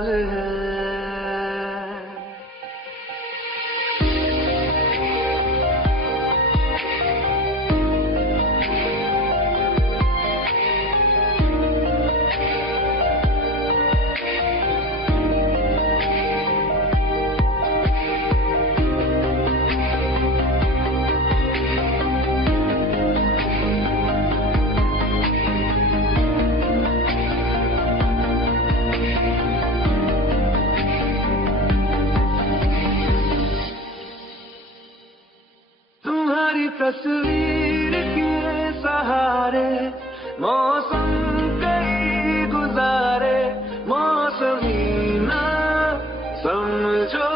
फिलहाल है। तस्वीर के सहारे मौसम कई गुजारे, मौसमी ना समझो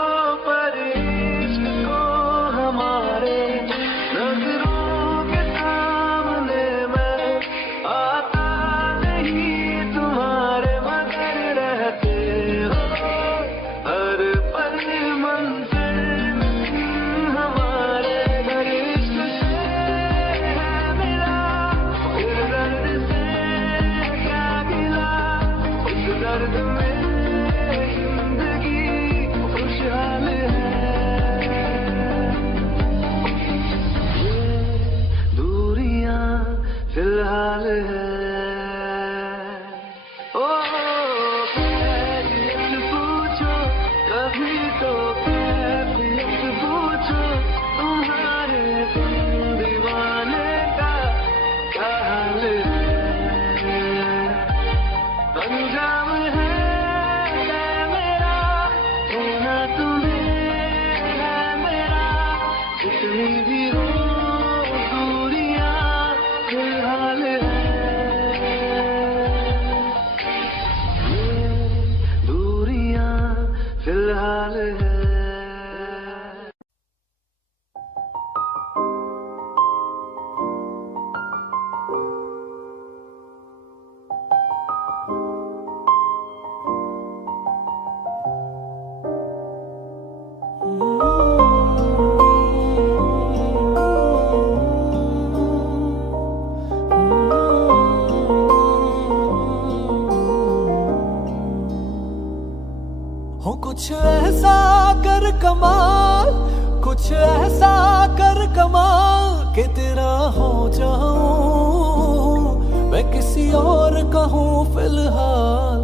पर इश्क को हमारे, नजरों के सामने मैं आता नहीं तुम्हारे, मगर रहते हो हर पल मंजिल हमारे। घर दर्द में जिंदगी खुशहाल है। ये दूरियां फिलहाल है। ओ कैफियत पूछो कभी तो कैफियत पूछो, तुम्हारे दीवाने का क्या हाल है। अंजाम है मेरा होना तुम्हें है मेरा, जितनी भी हो दूरियां फिलहाल है। ये दूरियां फिलहाल है। हो कुछ ऐसा कर कमाल, कुछ ऐसा कर कमाल कि तेरा हो जाऊं मैं किसी और कहूँ फिलहाल,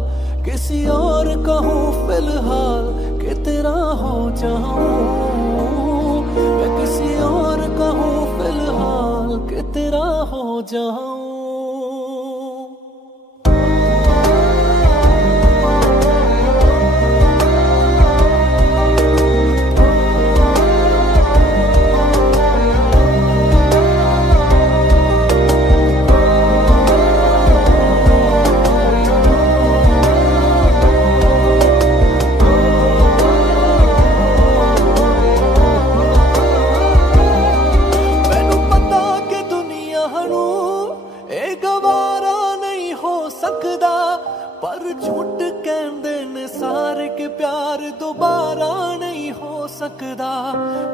किसी और कहूँ फिलहाल कि तेरा हो जाऊं मैं किसी और कहूँ फिलहाल कि तेरा हो जाऊं। पर झूठ कहंदे ने सारे के प्यार दोबारा नहीं हो सकदा,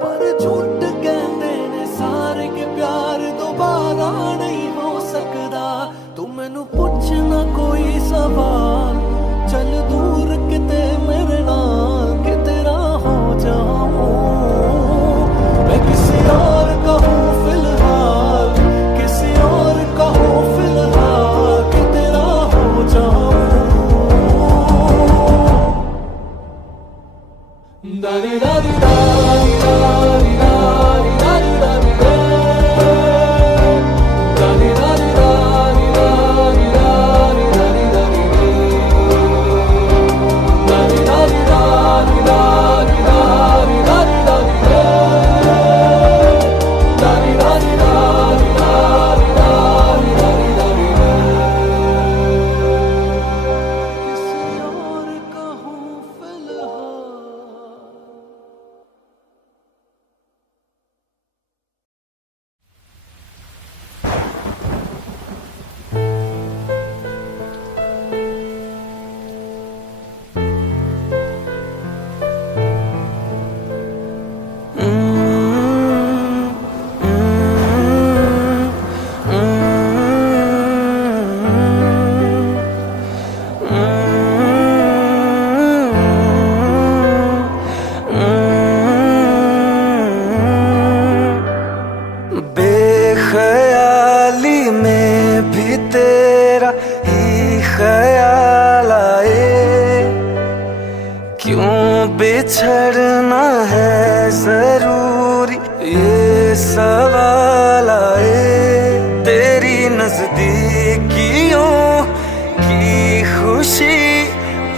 पर झूठ कहंदे ने सारे के प्यार दोबारा नहीं हो सकदा। तू मैनू पुछना कोई सवाल, चल दूर किते मेरे नाल कि तेरा हो जाऊं मैं किसी और कहूँ फिलहाल, किसी और कहूँ फिलहाल कि तेरा हो जाऊं। दादी दादी दादी दादी दादी दादी दादी दादी दादी दादी दादी दादी दादी दादी दादी दादी दादी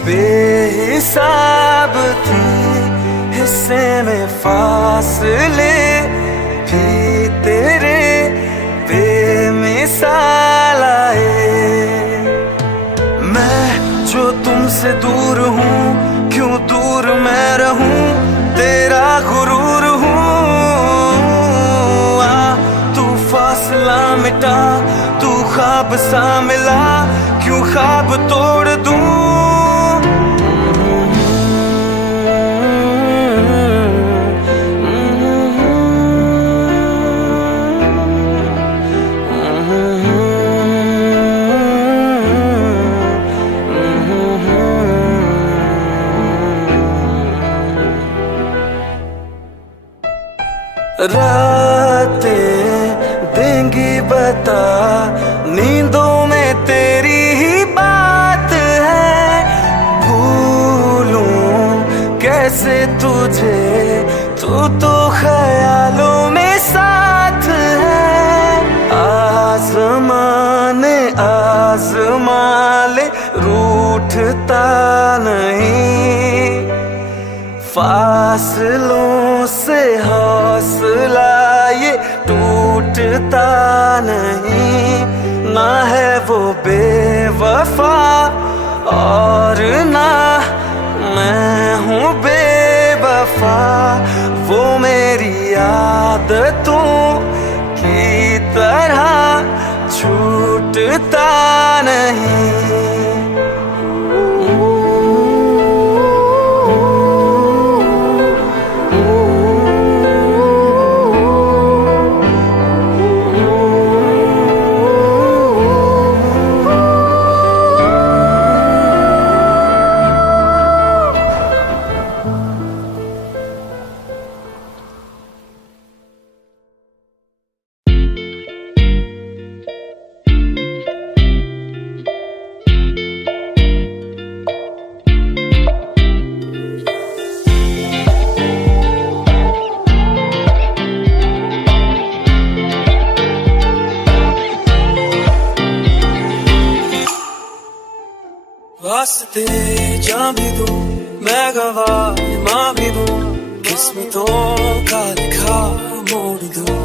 बेहिसाब थी हिस्से में फासले भी तेरे बेमिसाल आए। मैं जो तुमसे दूर हूँ क्यों दूर मैं रहूं, तेरा गुरूर हूँ। आ तू फासला मिटा, तू ख्वाब सा मिला, क्यों ख्वाब तोड़ दूं। रातें देंगी बता, नींदों में तेरी ही बात है। भूलूं कैसे तुझे, तू तो ख्यालों में साथ है। आज़माने आज़मा ले, रूठता नहीं। फासलों से हौसला ये टूटता नहीं। ना है वो बेवफा और ना मैं हूँ बेवफा। वो मेरी आदतों की तरह छूटता नहीं। वास्ते जा भी दूं, मैं गवाह माँ भी दूं, किस्मतों का लिखा मोड़ दूं।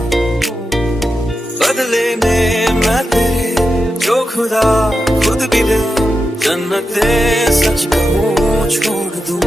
बदले में मैं तेरे जो खुदा खुद भी दे, जन्नते सच कहूँ छोड़ दूं।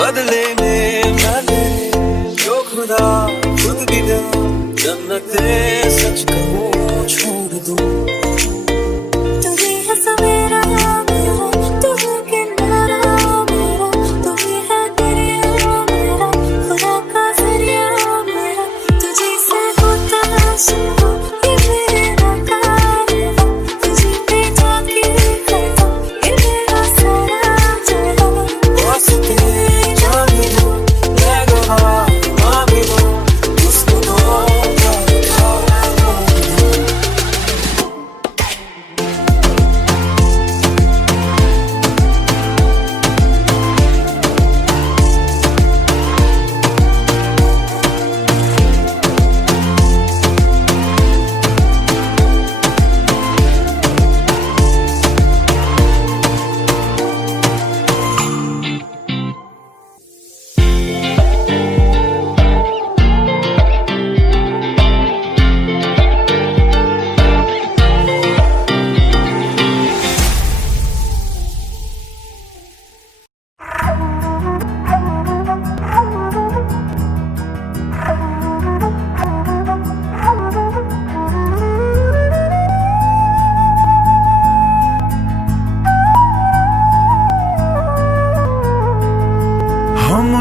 बदले में मैंने जो खुदा खुद भी दे, जन्नते सच कहूँ छोड़ दूँ। तू ही है सवेरा मेरा, तू है किनारा मेरा, तू ही है दरिया मेरा, खुदा का जरिया मेरा। तुझे से होता शुरू ये मेरा कारवां, तुझे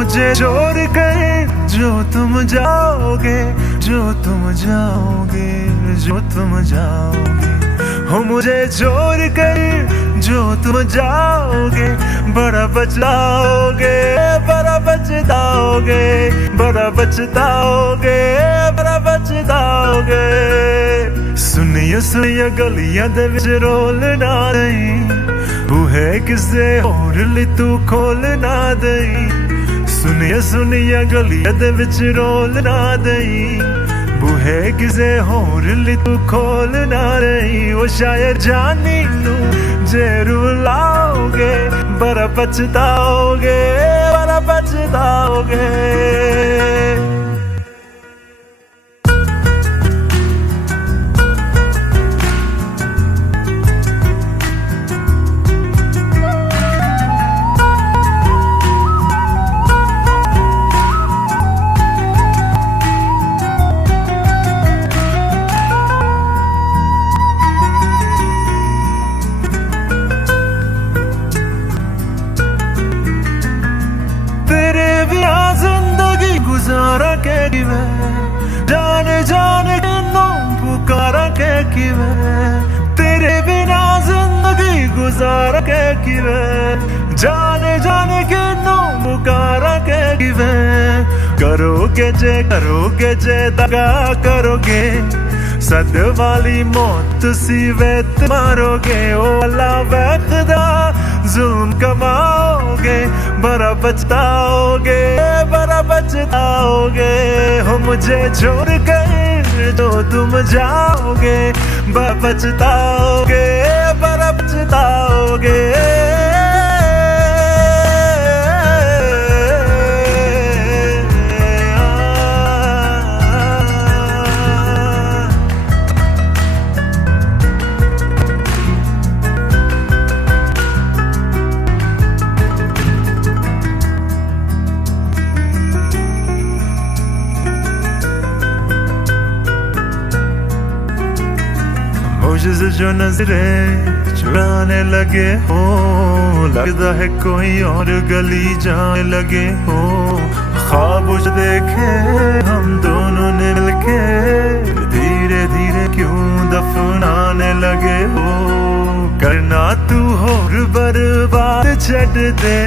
मुझे छोड़ कर जो तुम जाओगे, जो तुम जाओगे, जो तुम जाओगे। हो मुझे छोड़ कर जो तुम जाओगे, बड़ा पछताओगे, बड़ा पछताओगे, बड़ा पछताओगे, बड़ा पछताओगे। सुनिए सुनिए गलियां दे विच रोलना नहीं, बूहे किसे होर लई तू खोलना दई। सुनिए सुनिए गलियां दे विच रोलना दई, बूहे किसे होर लई तू खोलना दई। ओ शायद जानी नू जे रुलाओगे, बड़ा पछताओगे, बड़ा पछताओगे। गुजारा के किवे जाने जाने किन्नू पुकारा के किवे, तेरे बिना जिंदगी गुजारा के किवे जाने जाने किन्नू पुकारा के किवे। करोगे जे दगा करोगे, सद वाली मौत सी वेत मारोगे। ओ अल्लाह वैखदा जुल्म कमाओगे, बड़ा पछताओगे, बड़ा पछताओगे। हो मुझे छोड़ कर जो तुम जाओगे, बड़ा पछताओगे, बड़ा पछताओगे। मुझसे जो नजरें चुराने लगे हो, लगता है कोई और गली जाने लगे हो। ख्वाब देखे हम दोनों ने मिलके, धीरे धीरे क्यों दफनाने लगे हो। करना तू होर बर्बाद छड़ दे,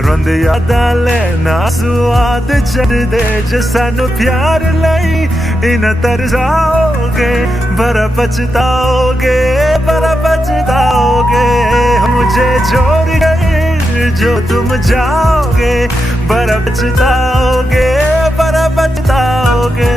रोंद यादा लेना स्वाद छड़ दे। जे सानू प्यार लई इन तरसाओगे, बड़ा पछताओगे, बड़ा पछताओगे। मुझे छोड़ कर जो तुम जाओगे, बड़ा पछताओगे, बड़ा पछताओगे।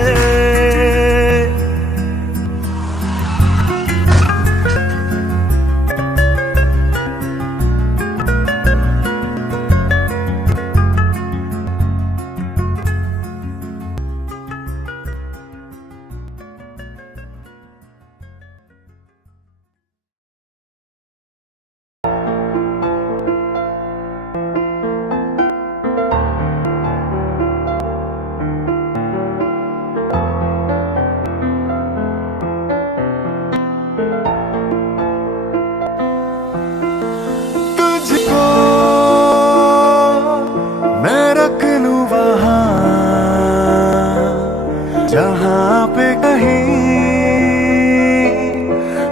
जहाँ पे कहीं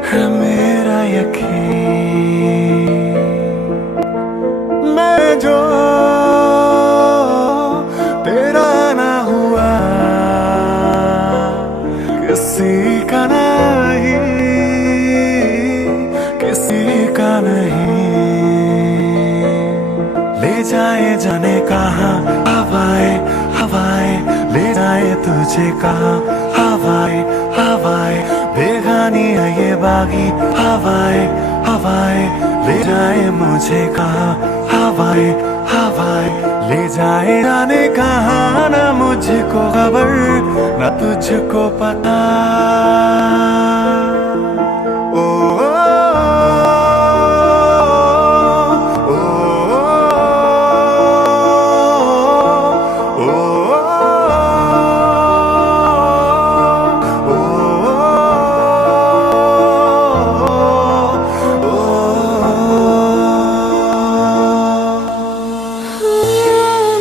है मेरा यकीन, मैं जो तेरा ना हुआ किसी का नहीं, किसी का नहीं। ले जाए जाने कहाँ हवाएं हवाएं, ले जाए तुझे कहाँ हवाएं हवाएं। बेगानी है ये बागी हवाएं हवाएं, ले जाए मुझे कहाँ हवाएं हवाएं। ले जाए जाने कहाँ, ना मुझको खबर ना तुझको पता।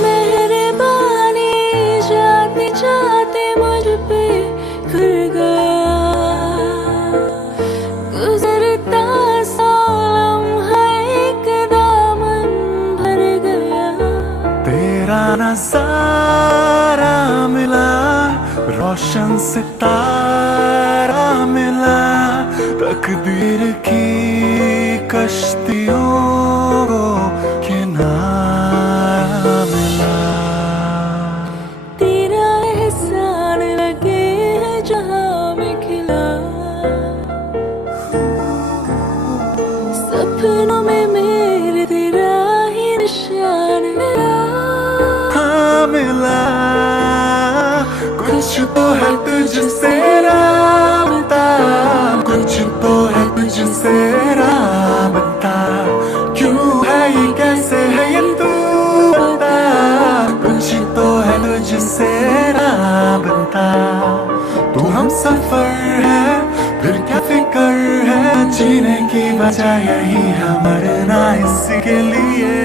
मेरे तारा मिला तकदीर की कश्तियों को किनारा मिला। तेरा एहसान लगे है जहां में खिला, सपनों में मेरे तेरा ही निशान मिला। हाँ मिला कुछ तो है तुझसे राबता, कुछ तो है तुझसे राबता। क्यों है ये कैसे है ये तू बता, कुछ तो है तुझसे राबता। तू हम सफर है फिर क्या फिक्र है, जीने की वजह यही है मरना इसके लिए।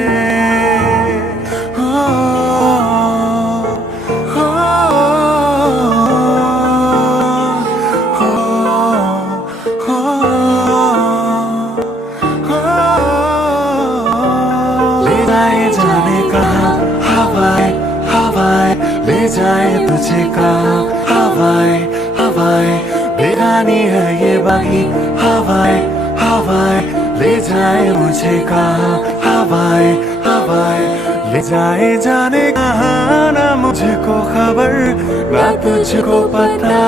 ले जाए जाने कहाँ हवाएं हवाएं, ले जाए तुझे कहाँ हवाएं हवाएं। बेगानी है ये बागी हवाएं हवाएं, ले जाए मुझे कहाँ हवाएं हवाएं। ले जाए जाने कहाँ ना मुझको खबर ना तुझको पता।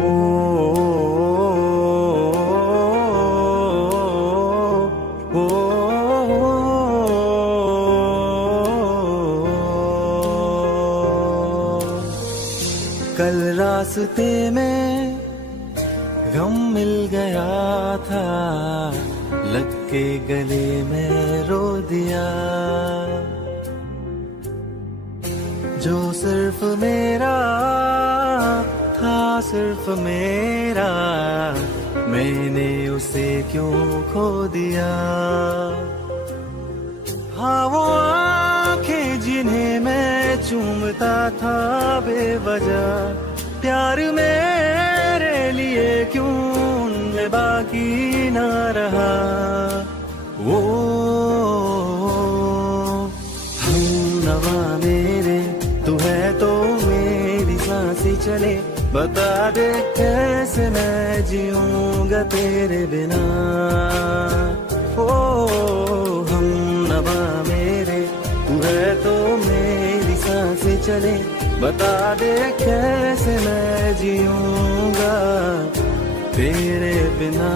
ओ, कल रास्ते में गम मिल गया था, लग के गले में रो दिया। जो सिर्फ मेरा था, सिर्फ मेरा, मैंने उसे क्यों खो दिया। हाँ वो आंखें जिन्हें मैं चूमता था बेवजह, प्यार मेरे लिए क्यों उनमें बाकी ना रहा। वो हम नवा मेरे, तू है तो मेरी सांसें चले, बता दे कैसे मैं जीऊंगा तेरे बिना। ओ हम नवा मेरे, तू है तो मेरी सांसें चले, बता दे कैसे मैं जीऊंगा तेरे बिना।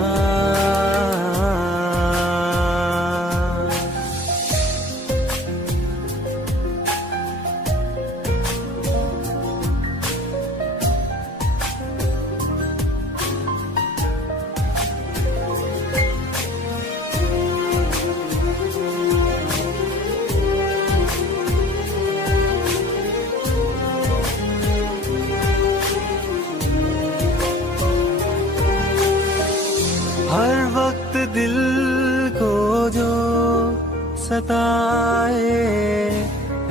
हर वक्त दिल को जो सताए,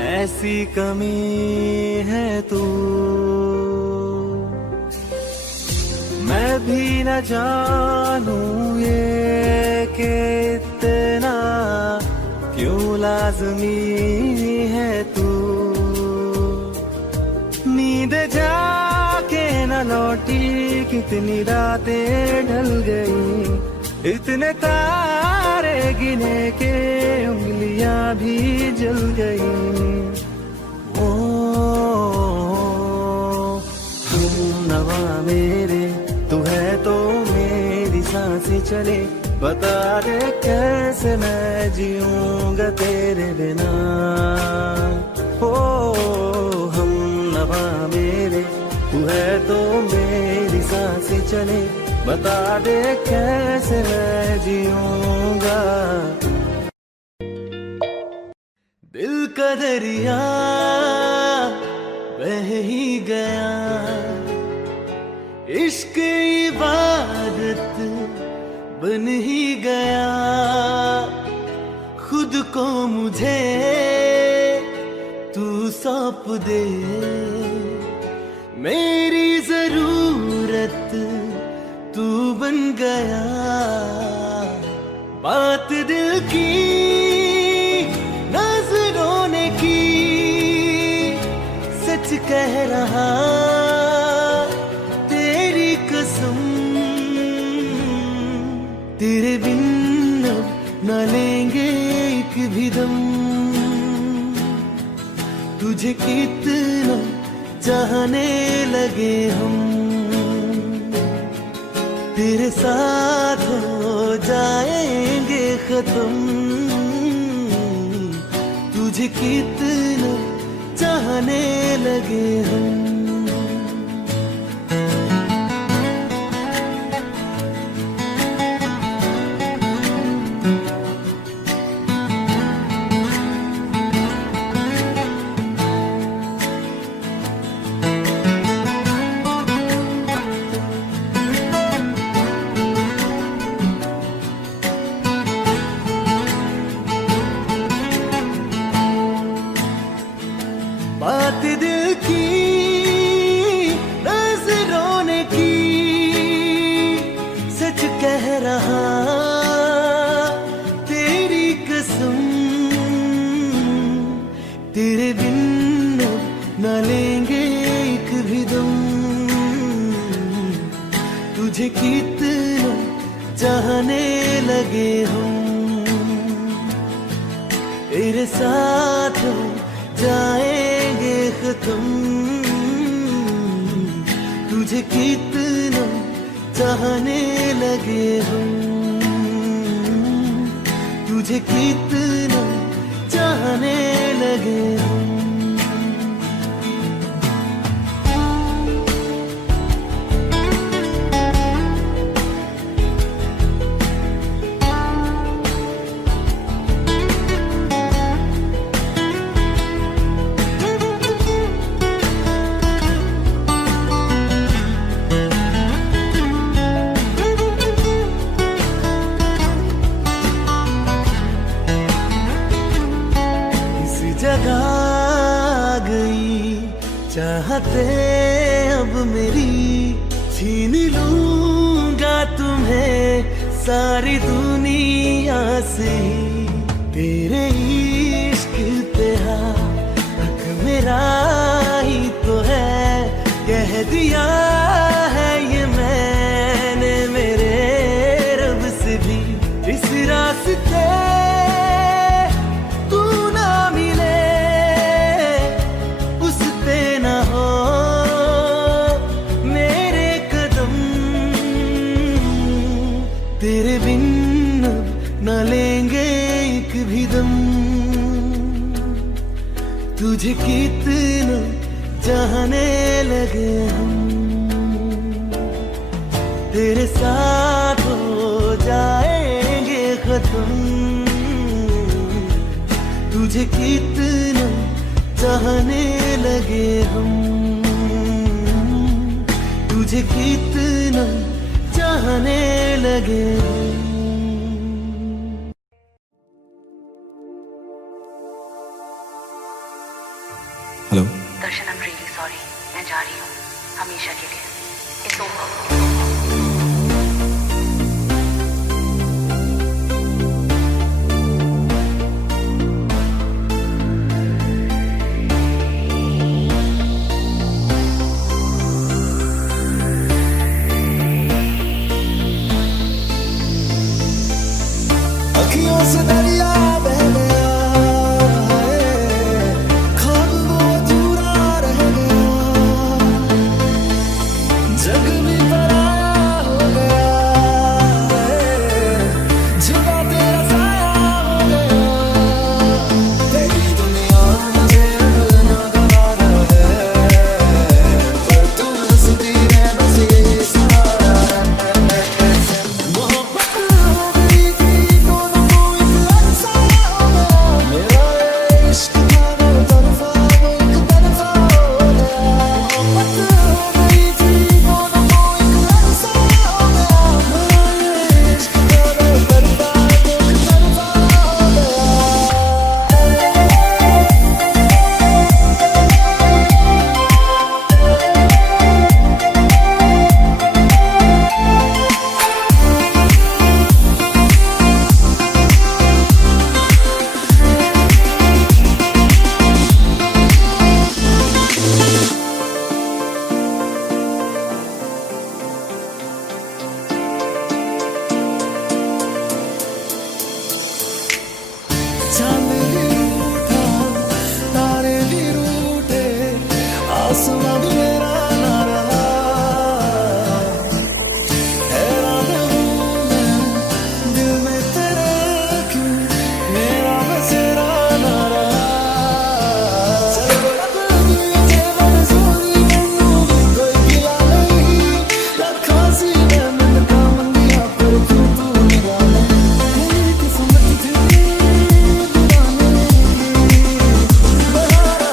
ऐसी कमी है तू। मैं भी न जानूं ये कि इतना क्यों लाज़मी है तू। नींद जाके न लौटी, कितनी रातें ढल गई, इतने तारे गिने के उंगलियां भी जल गई। ओ हम नवा मेरे, तू है तो मेरी सांसें चले, बता दे कैसे मैं जीऊंगा तेरे बिना। ओ हम नवा मेरे, तू है तो मेरी सांसें चले, बता दे कैसे मैं जीऊंगा। दिल का दरिया बह ही गया, इश्क इबादत बन ही गया। खुद को मुझे तू सौंप दे, मेरी जरूरत तू बन गया। बात दिल की नजरों ने की, सच कह रहा तेरी कसम। तेरे बिन न लेंगे एक भी दम, तुझे कितना चाहने लगे हम। तेरे साथ हो जाएंगे खत्म, तुझे कितना चाहने लगे हम। बात दिल की नजरों ने की, सच कह रहा तेरी कसम। तेरे बिन न लेंगे एक भी दम, तुझे कितना चाहने लगे हम। तेरे साथ जाएंगे खत्म, तुझे कितना चाहने लगे हम, तुझे कितना चाहने लगे हम। जगा गई चाहते अब मेरी, छीन लूंगा तुम्हें सारी दुनिया से। तेरे इश्क पे हक मेरा ही तो है, कह दिया है ये मैंने मेरे रब से भी। इस रास्ते तेरे बिन न लेंगे एक भी दम, तुझे कितना चाहने लगे हम। तेरे साथ हो जाएंगे खत्म, तुझे कितना चाहने लगे हम, तुझे कितना चाहने लगे। Hello Darshan, I am really sorry, मैं जा रही हूँ हमेशा के लिए। It's over. अखियों से दरिया बह गया है, ख्वाब वो अधूरा रह गया, जग भी पराया हो गया है, जुदा तेरा साया हो गया। तेरी दुनिया मुझे भूलना गवारा है, पर तू हंसती है बस यही सहारा है। मोहब्बत हो गई थी चांद भी रूठा, तारे भी रूठे, आसमां भी मेरा ना रहा। हैरान हूँ मैं दिल में तेरे, क्यों मेरा बसेरा ना रहा। चल बड़ा तुझे मंजूरी मैनू भी कोई गिला नहीं, लखा सी मैं मन का मंदिया पर तू निगाह मेरी किस्मत थी। बहारा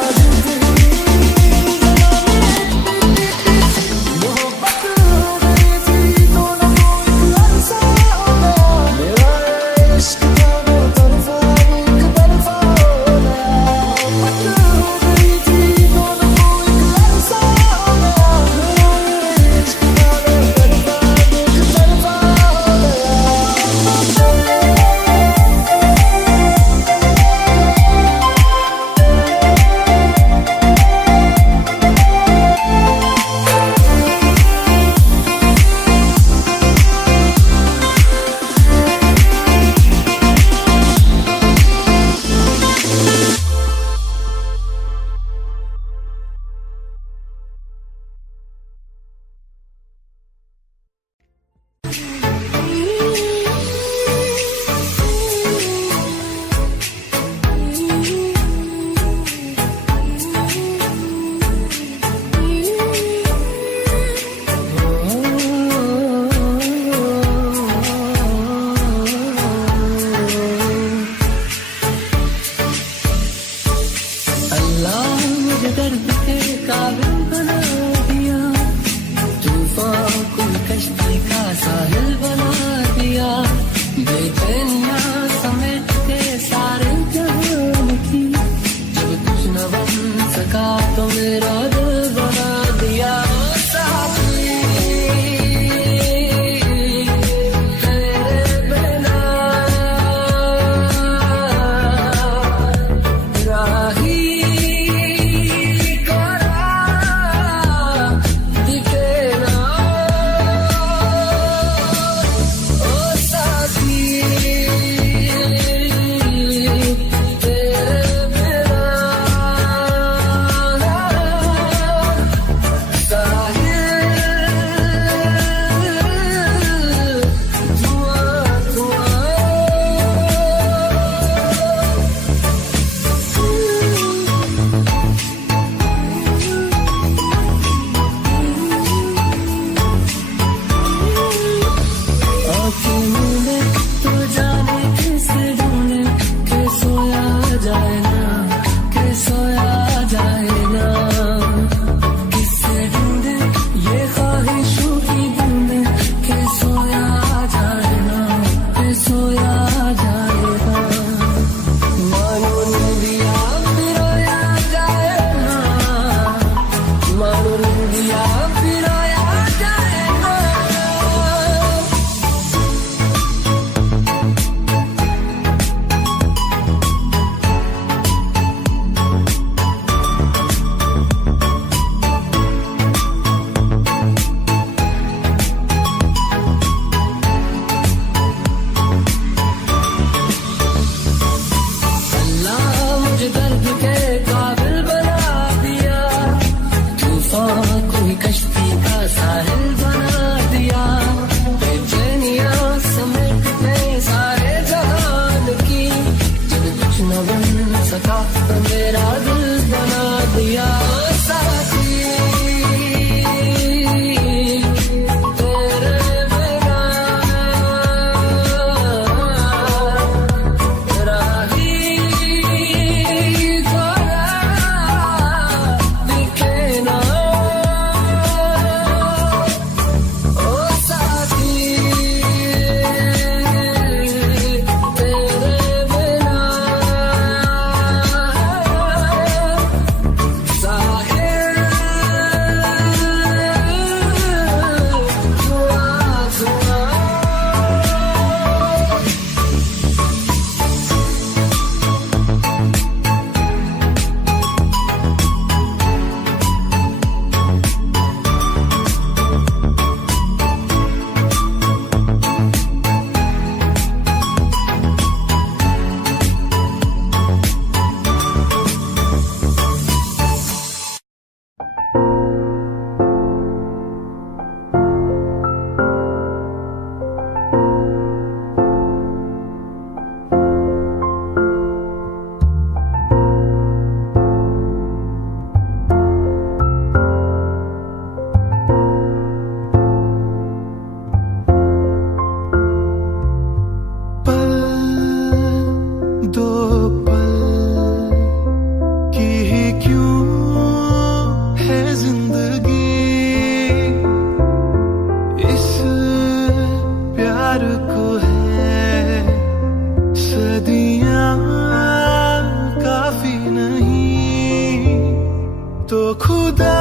तो खुदा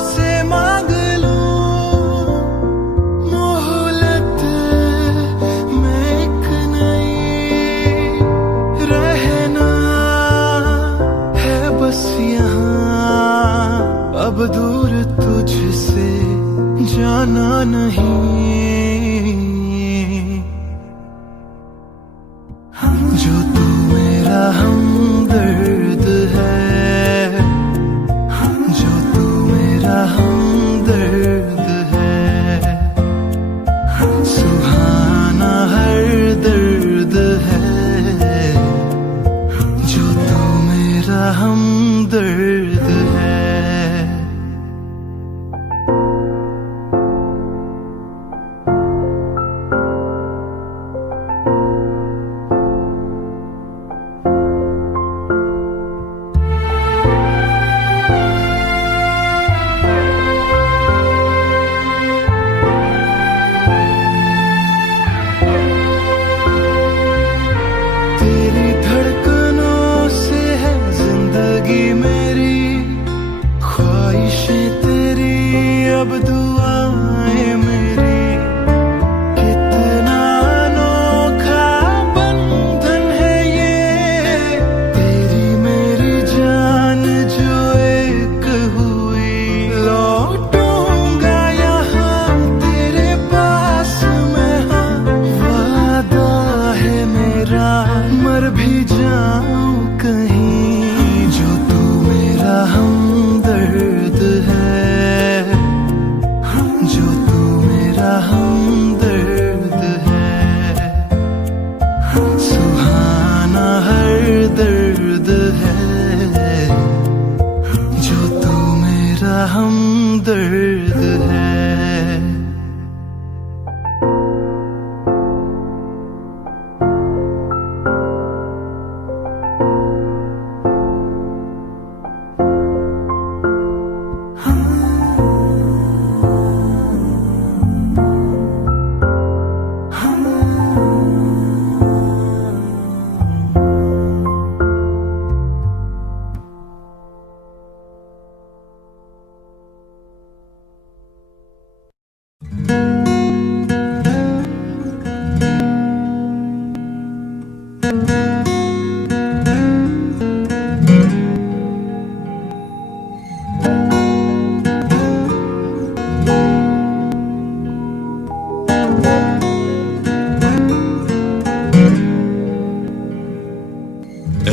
से मांग लूं मोहलत में एक नई, रहना है बस यहाँ अब दूर तुझसे जाना नहीं। जो तू मेरा हमदर्द है, जो तू मेरा हमदर्द है, सुहाना हर दर्द है, जो तू मेरा हमदर्द है। तेरी धड़कनों से है जिंदगी मेरी, ख्वाहिशें तेरी अब दुआएं मेरी। कितना अनोखा बंधन है ये, तेरी मेरी जान जो एक हुई। लौटूंगा यहाँ तेरे पास मैं, हाँ वादा है मेरा, मर भी जाऊं कहीं। जो तू मेरा हमदर्द है, जो तू मेरा हमदर्द है, सुहाना हर दर्द है, जो तू मेरा हमदर्द है।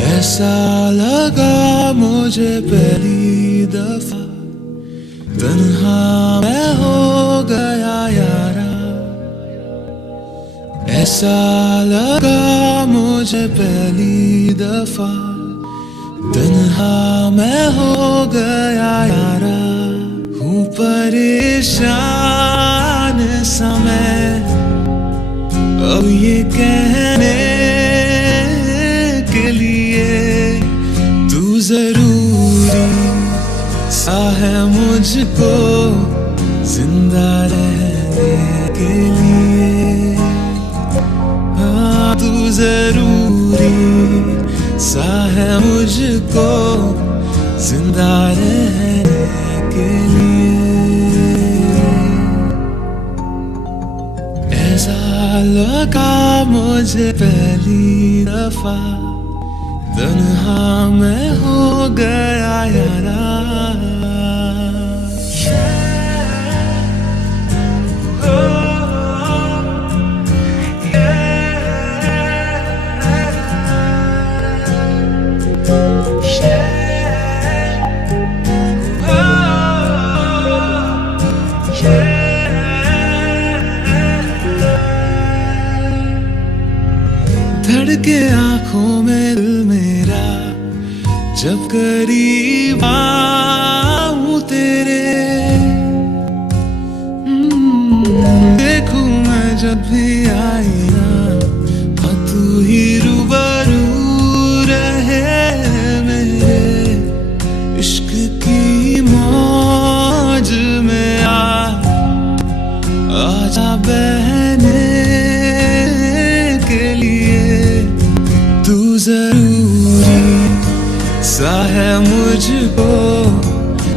ऐसा लगा मुझे पहली दफा, तन्हा मैं हो गया यारा। ऐसा लगा मुझे पहली दफा, तन्हा मैं हो गया यारा। हूँ परेशान समय अब ये कहने के लिए, तू जरूरी सा है मुझको जिंदा रहने के लिए। हाँ तू जरूरी सा है मुझको जिंदा रहने के लिए। ऐसा लगा मुझे पहली दफा, तन्हा मैं हो गया यारा। धड़के आँखों में दिल मेरा, जब करीब आऊं तेरे। देखूं मैं जब भी आई ना, हाँ तू ही रूबरू रहे मेरे। इश्क की मौज में आजा बहने के लिए। तू जरूरी सा है मुझको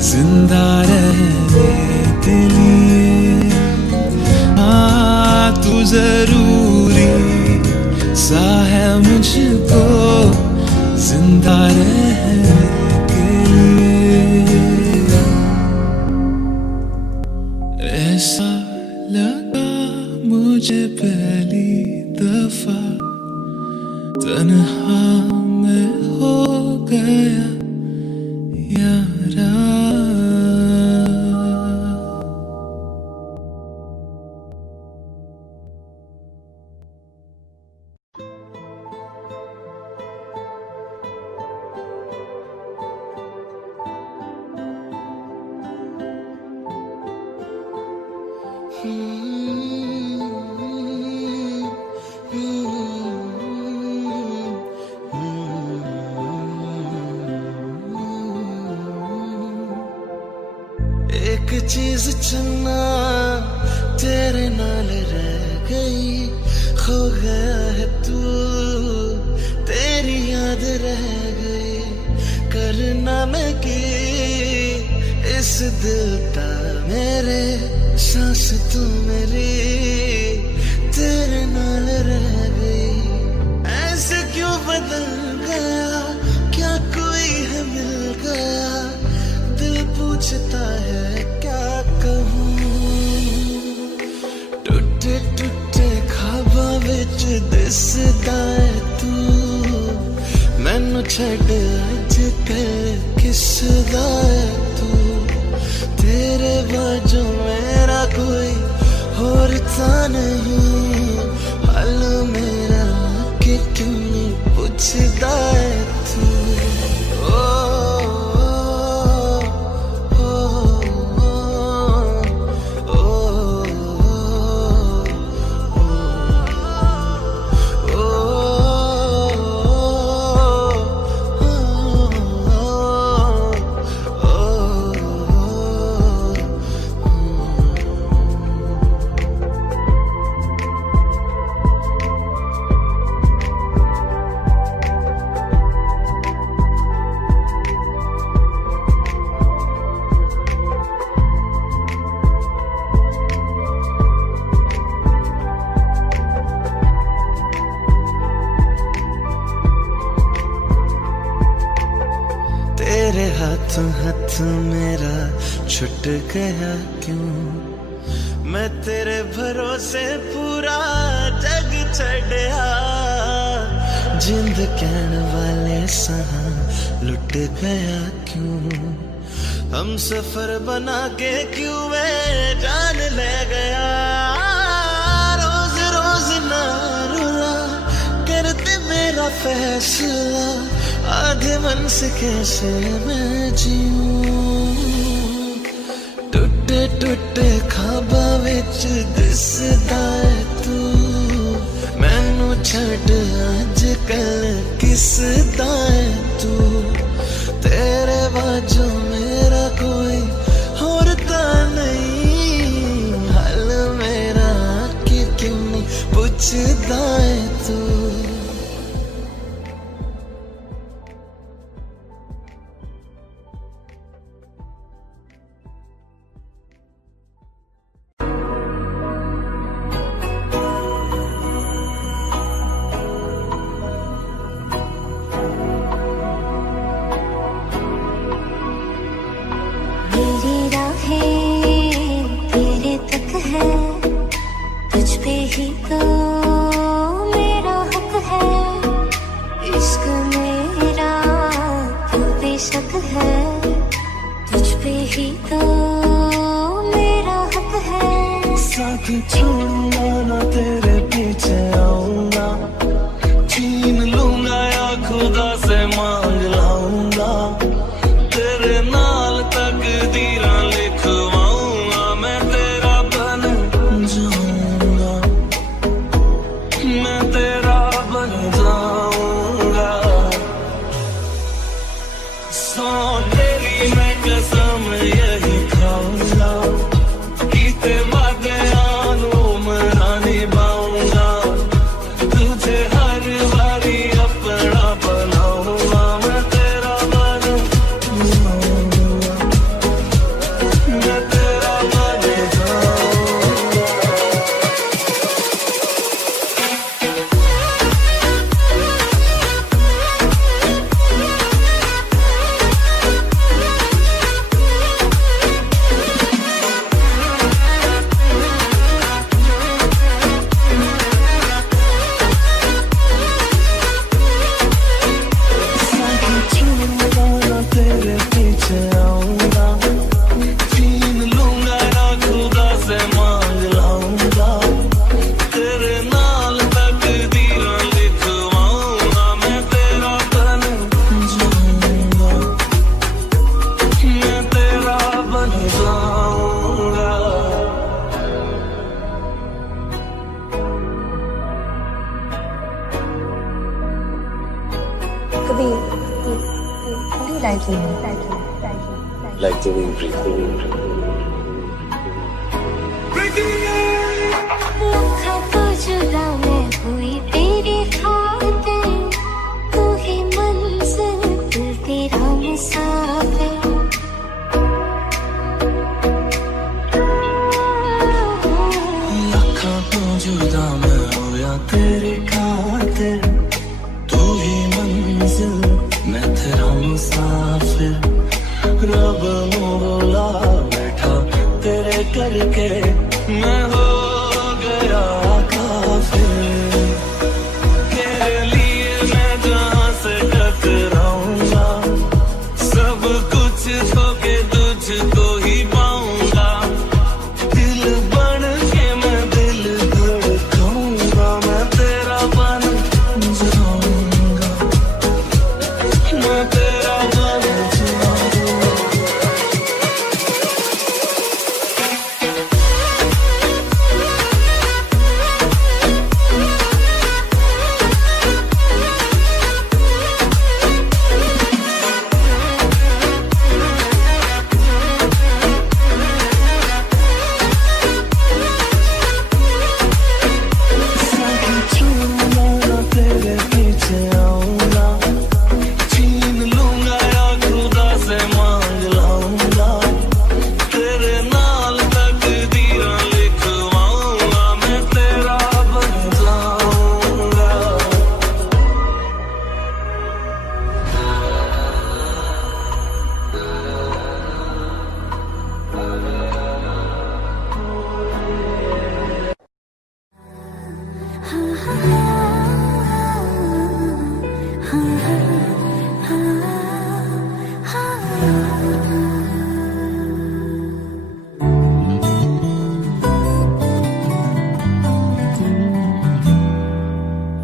जिंदा रहने के लिए। हाँ तू जरूरी सा है मुझको जिंदा रहने के लिए। ऐसा लगा मुझे पहली दफा तन्हा मैं हो गया यारा। एक चीज चुनना तेरे नाल रह गई, खो गया है तू तेरी याद रह गई। करना मैं की इस दिल दा मेरे सांस तू मेरी तेरे नाल रह गई। ऐसे क्यों बदल गया, क्या कोई है मिल गया, दिल पूछता है क्या कहूँ। टूटे टूटे ख्वाबां विच दिसदा है तू, मैनू छड्ड अज कल किसदा है तू। तेरे बाजू मेरा कोई होर ता नहीं, हाल मेरा कि क्यों नहीं पुछदा है तू। तेरे हाथों हाथ मेरा छुट गया क्यों, मैं तेरे भरोसे पूरा जग छड़िया। जिंद कहन वाले सहा लुट गया क्यों, हम सफर बना के क्यों वे जान ले गया। रोज रोज ना रुला करते मेरा फैसला, आधे मन से कैसे मैं जीऊं। टूटे टूटे ख्वाबां विच दिसदा है तू, मैनू छड्ड अज कल किसदा है तू। तेरे बाजू मेरा कोई होर ता नहीं, हाल मेरा कि क्यों नहीं पुछदा है तू। छोड़ूंगा ना तेरे पीछे आऊंगा, छीन लूंगा या खुदा से मांग लाऊंगा। तेरे नाल तकदीरां लिखवाऊंगा, मैं तेरा बन जाऊंगा, मैं तेरा बन जाऊंगा। सौ तेरी मैं कसम यही खाऊंगा, कीते वादे Sadly. Like the wind breathe. लखा तो जुदा मैं हुई तेरी खातिर, तू ही मंजिल दिल तेरा मुसाफिर। लखा तो जुदा मैं होया तेरी खातिर, तू ही मंजिल मैं तेरा मुसाफिर। रब मोला बैठा तेरे करके मैं हो गया काफिर। तेरे लिए मैं जहाँ से टकराऊंगा, सब कुछ खो के तुझको ही पाऊंगा। दिल बन के मैं दिल धड़काऊंगा, मैं तेरा बन जाऊंगा, मैं तेरा बन जाऊंगा। तेरे पीछे आऊंगा, छीन लूंगा या खुदा से मांग लाऊंगा। तेरे नाल तकदीरां लिखवाऊंगा, मैं तेरा बन जाऊंगा।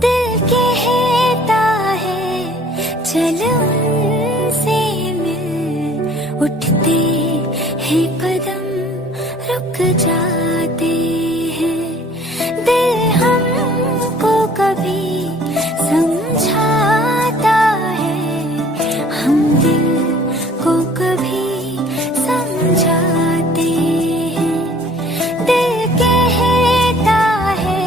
दिल कहता है चल उनसे मिल, उठते हैं कदम रुक जाते हैं। दिल हमको कभी समझाता है, हम दिल को कभी समझाते हैं। दिल कहता है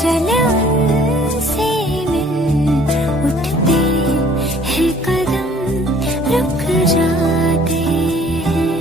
चल उनसे मिल, उठते हैं कदम रुक जाते हैं।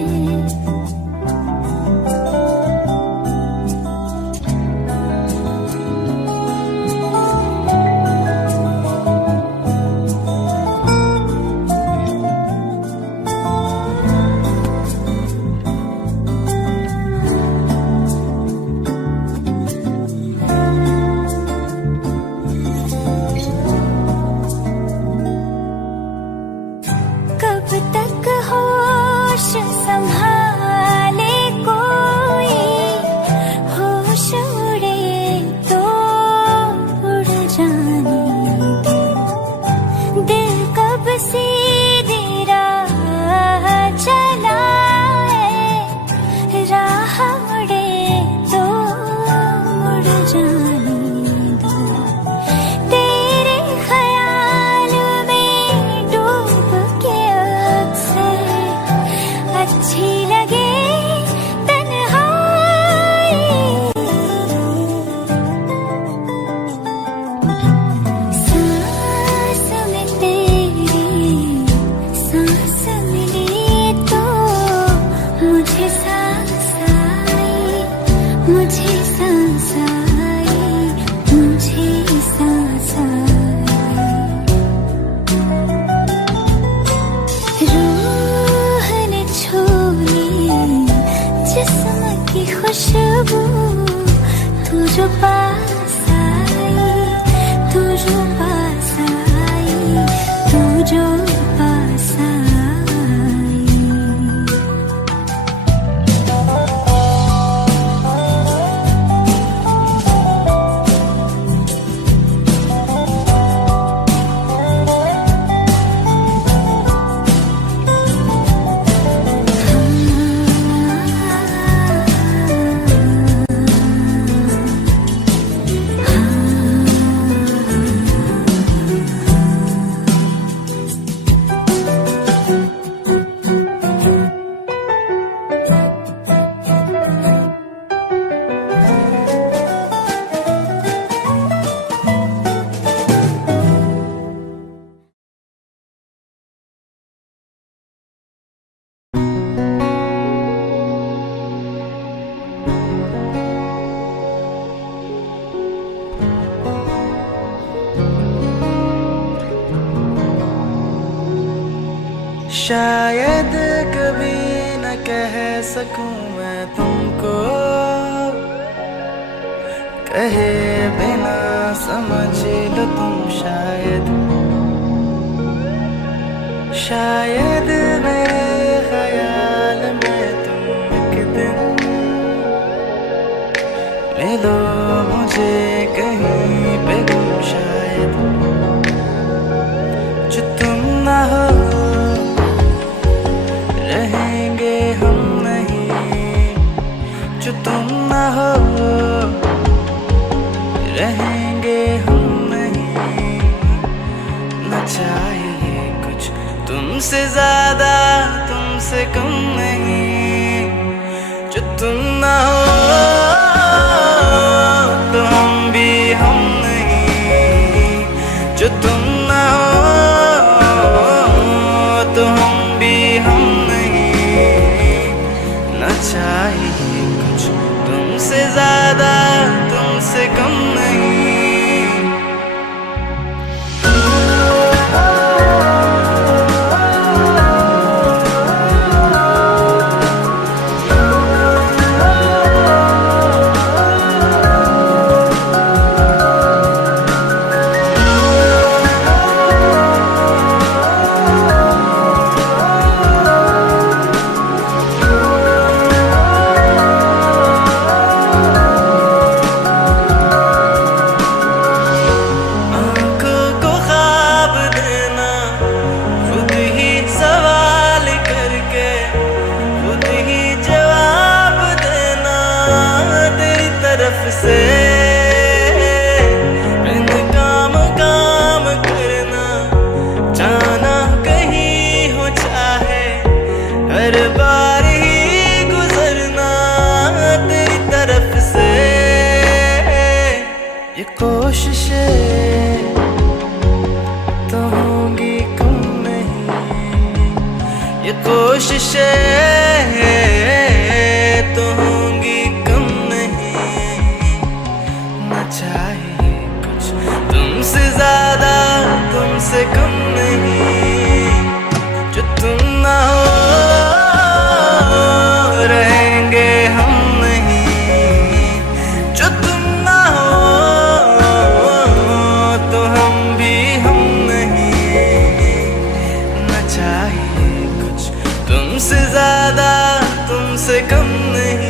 शायद कभी न कह सकूं मैं तुमको, कहे बिना समझ लो तुम शायद। शायद मेरे ख्याल में तुम एक दिन ले लो मुझे कहीं पे गुम शायद। जो तुम ना हो रहेंगे हम नहीं, जो तुम ना हो रहेंगे हम नहीं। न चाहिए कुछ तुमसे ज्यादा तुमसे कम नहीं, जो तुम ना हो तो हम भी हम नहीं, जो तुम ना हो तो हम भी हम नहीं। न चाहिए कुछ तुमसे ज्यादा तुमसे कम नहीं। से बिन काम काम करना, जाना कहीं हो चाहे हर बार ही गुजरना तेरी तरफ से। ये कोशिशें तो होंगी कम नहीं, ये कोशिशें तो होंगी कम नहीं। न चाहिए कुछ तुमसे ज्यादा तुमसे कम नहीं, जो तुम ना हो रहेंगे हम नहीं, जो तुम ना हो तो हम भी हम नहीं। न चाहिए कुछ तुमसे ज्यादा तुमसे कम नहीं।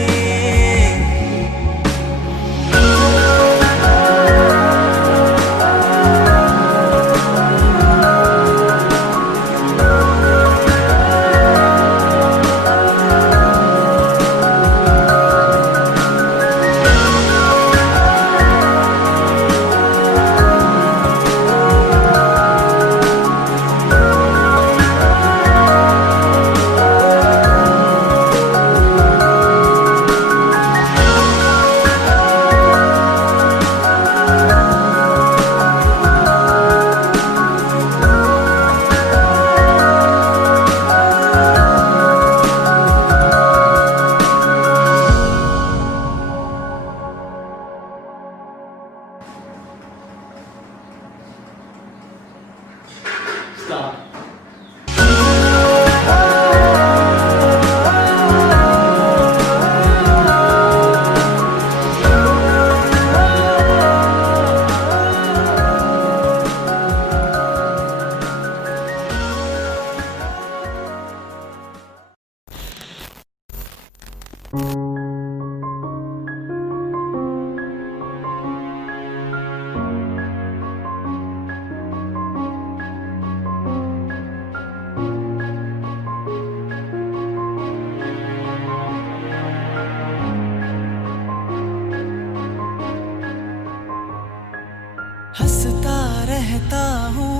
हंसता रहता हूँ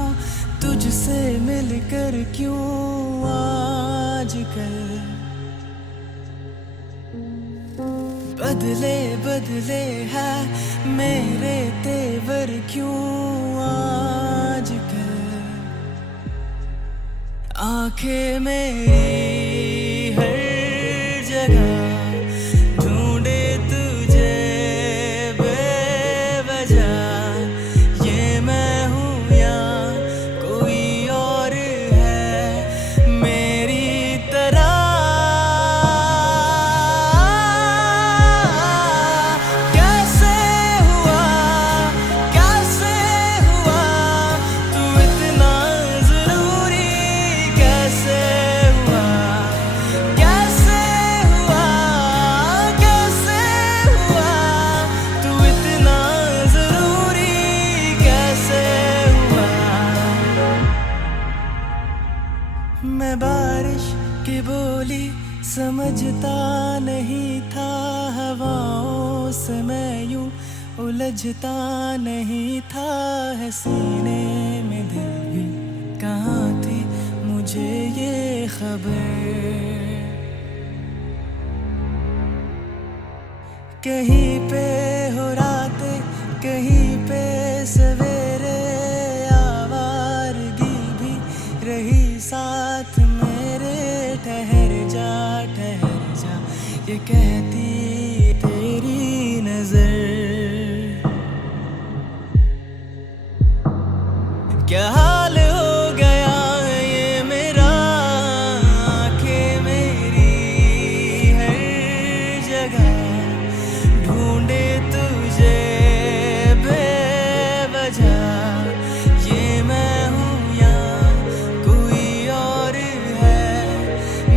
तुझसे मिलकर क्यों आजकल, बदले बदले है मेरे तेवर क्यों आजकल। आंखें मेरी हर जगह ढूंढे तुझे बेवजह, मैं हूँ या कोई और है। बोली समझता नहीं था हवाओं से मैं यूं उलझता नहीं था है सीने में दिल भी कहाँ थी मुझे ये खबर कहीं पे हो रातें कहीं पे सवेरे आवारगी भी रही साथ मेरे ठहर जा ये कहती तेरी नजर क्या हाल हो गया है ये मेरा आंखें मेरी हर जगह ढूंढे तुझे बेवजह ये मैं हूँ या कोई और है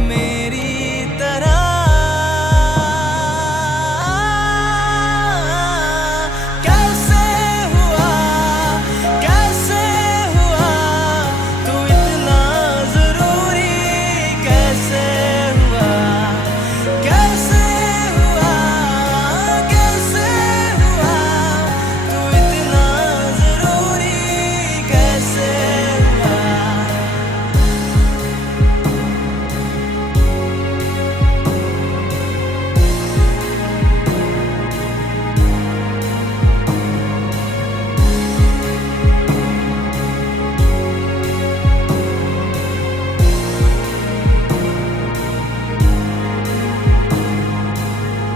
मेरी तरह कैसे हुआ तू इतना जरूरी कैसे हुआ तू इतना जरूरी कैसे हुआ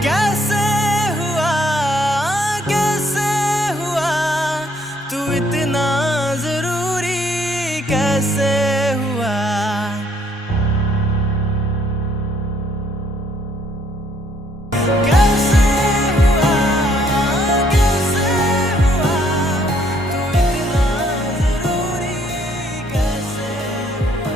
कैसे हुआ तू इतना जरूरी कैसे हुआ कैसे हुआ तू इतना जरूरी कैसे हुआ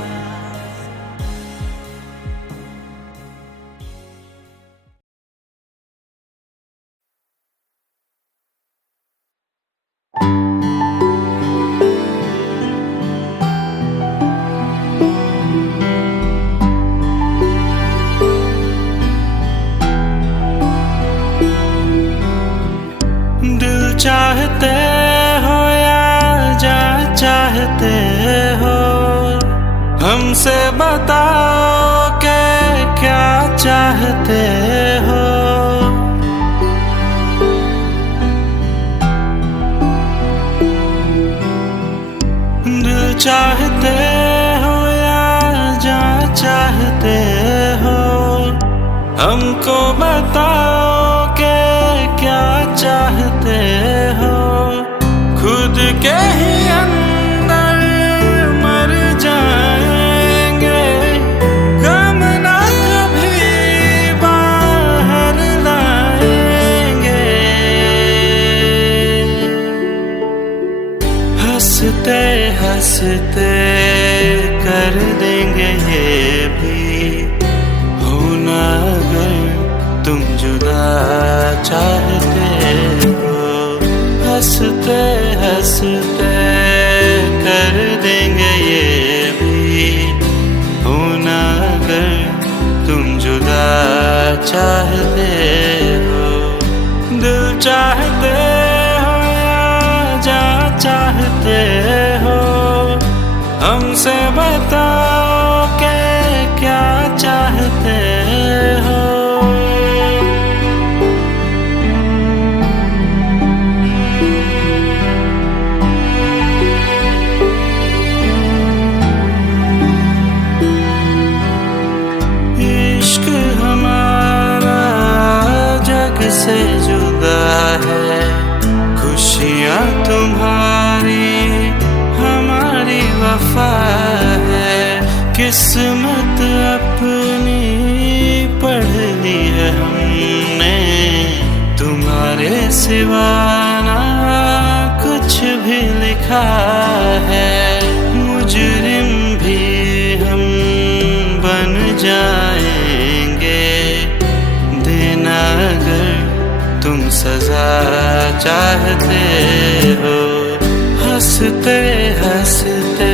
दिल चाहते हो या जा चाहते हो हमसे बताओ के क्या चाहते हो दिल चाहते हो या जा चाहते हो हमको बताओ के क्या चाहते हो खुद के ही अंदर मर जाएंगे गम ना कभी बाहर लाएंगे हंसते हंसते कर देंगे ये भी होना अगर तुम जुदा चाहते हो हंसते हंसते कर देंगे ये भी होना अगर तुम जुदा चाहते हो दिल चाहते हो या जा चाहते हो हमसे बताओ के क्या चाहते हो इश्क हमारा जग से जुदा है खुशियाँ तुम्हारी हमारी वफा है किस्मत अपनी पढ़ ली है हमने तुम्हारे सिवा ना कुछ भी लिखा है मुजरिम भी हम बन जाएंगे देना अगर तुम सजा चाहते हो हंसते हंसते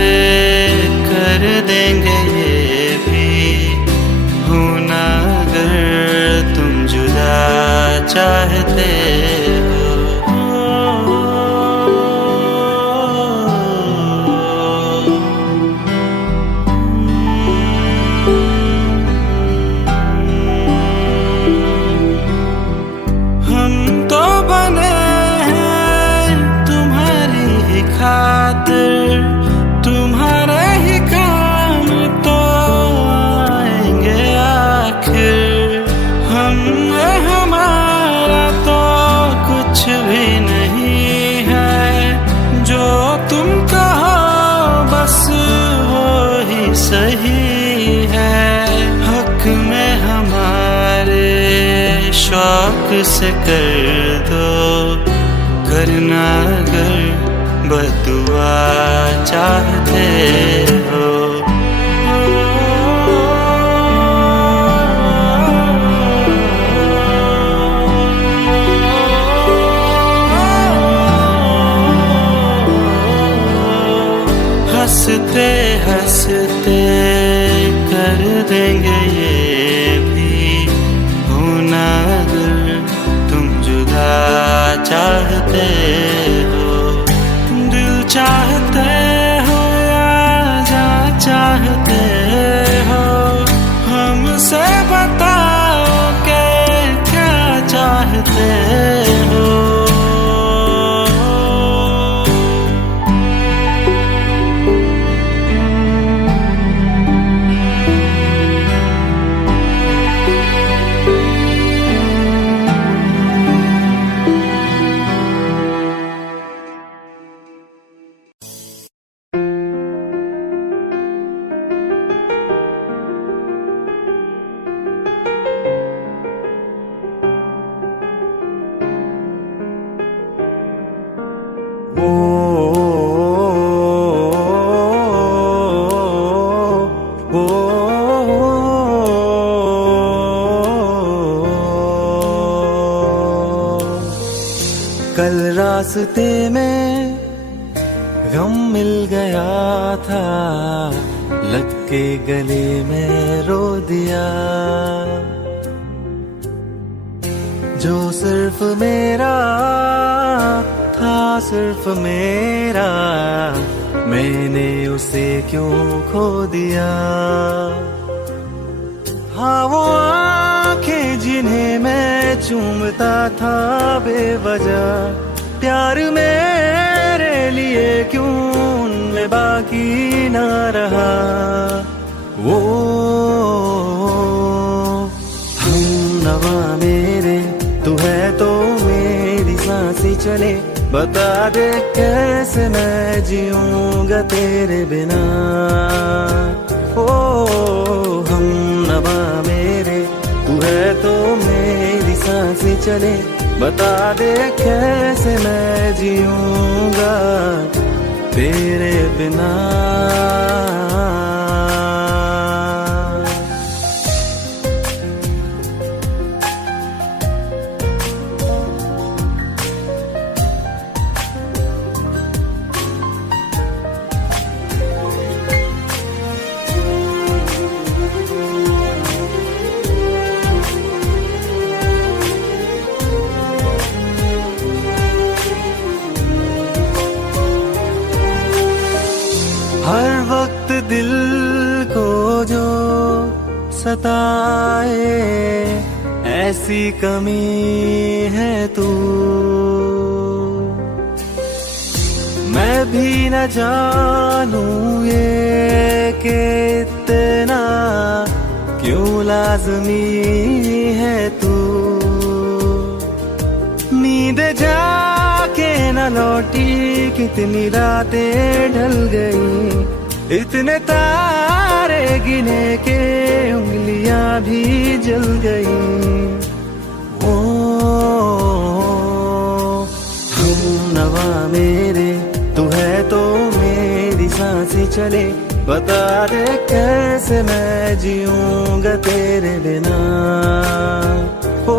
कर देंगे ये भी चाहते हो। हम तो बने हैं तुम्हारी ही खातिर, तुम्हारे ही काम तो आएंगे आखिर। हम हमारा तो कुछ भी नहीं है, जो तुम कहो बस वो ही सही है। हक में हमारे शौक से कर दो, करना अगर बदुआ चाहते हो। हंसते हंसते कर देंगे ये भी, होना अगर तुम जुदा चाहते हो। दिल चाहते हो या जा चाहते हो, हमसे बताओ कि क्या चाहते हो। कल रास्ते में गम मिल गया था, लग के गले में रो दिया। जो सिर्फ मेरा था, सिर्फ मेरा, मैंने उसे क्यों खो दिया। हाँ वो आंखें जिन्हें मैं चूमता था बेवजह, प्यार मेरे लिए क्यों उनमें बाकी ना रहा। वो हम नवा मेरे, तू है तो मेरी सांसें चले। बता दे कैसे मैं जीऊंगा तेरे बिना। ओ हम नवा मेरे, तू है तो मेरी सांसें चले। बता दे कैसे मैं जीऊंगा तेरे बिना। हर वक्त दिल को जो सताए, ऐसी कमी है तू। मैं भी न जानूं ये कि इतना क्यों लाज़मी है तू। नींद जाके न लौटी, कितनी रातें ढल गई। इतने तारे गिने के उंगलियां भी जल गई। ओ हम नवा मेरे, तू है तो मेरी सांसें चले। बता दे कैसे मैं जीऊंगा तेरे बिना। ओ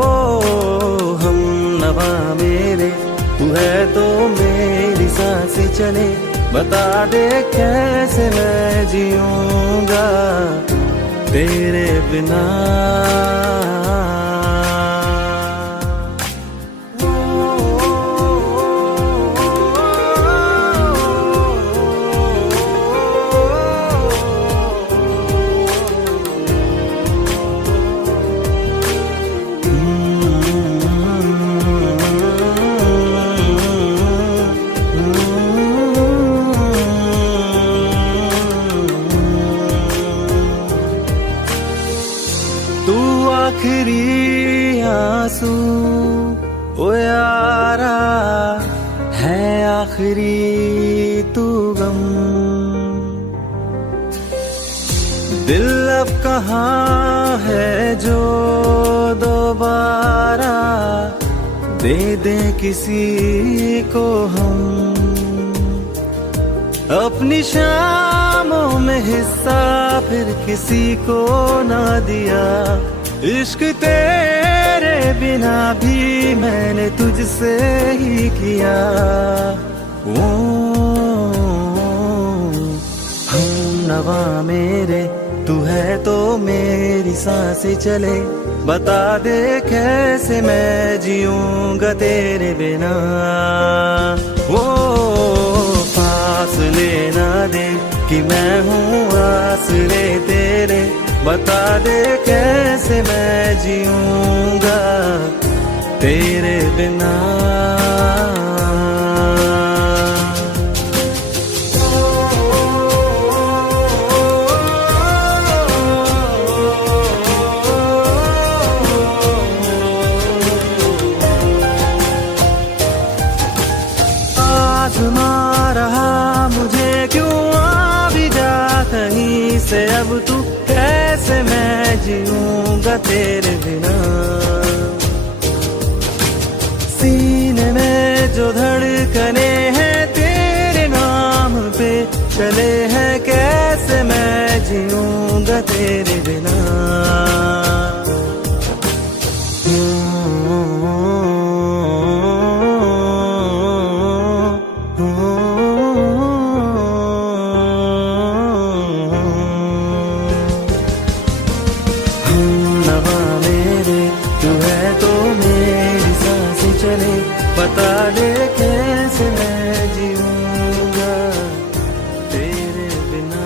हम नवा मेरे, तू है तो मेरी सांसें चले। बता दे कैसे मैं जीऊंगा तेरे बिना। तू आखिरी आंसू ओ यारा है, आखिरी तू गम। दिल अब कहाँ है जो दोबारा दे दे किसी को हम। अपनी शामों में हिस्सा फिर किसी को ना दिया। इश्क तेरे बिना भी मैंने तुझसे ही किया। ओ हम नवा मेरे, तू है तो मेरी सांसें चले। बता दे कैसे मैं जीऊंगा तेरे बिना। वो फासले ना दे कि मैं हूँ आसरे तेरे। बता दे कैसे मैं जीऊंगा तेरे बिना। आज़मा रहा मुझे क्यों आ भी जा कहीं से अब तू। कैसे मैं जीऊंगा तेरे बिना। सीने में जो धड़कने हैं तेरे नाम पे चले हैं। कैसे मैं जीऊंगा तेरे बिना। बता दे कैसे मैं जीऊंगा तेरे बिना।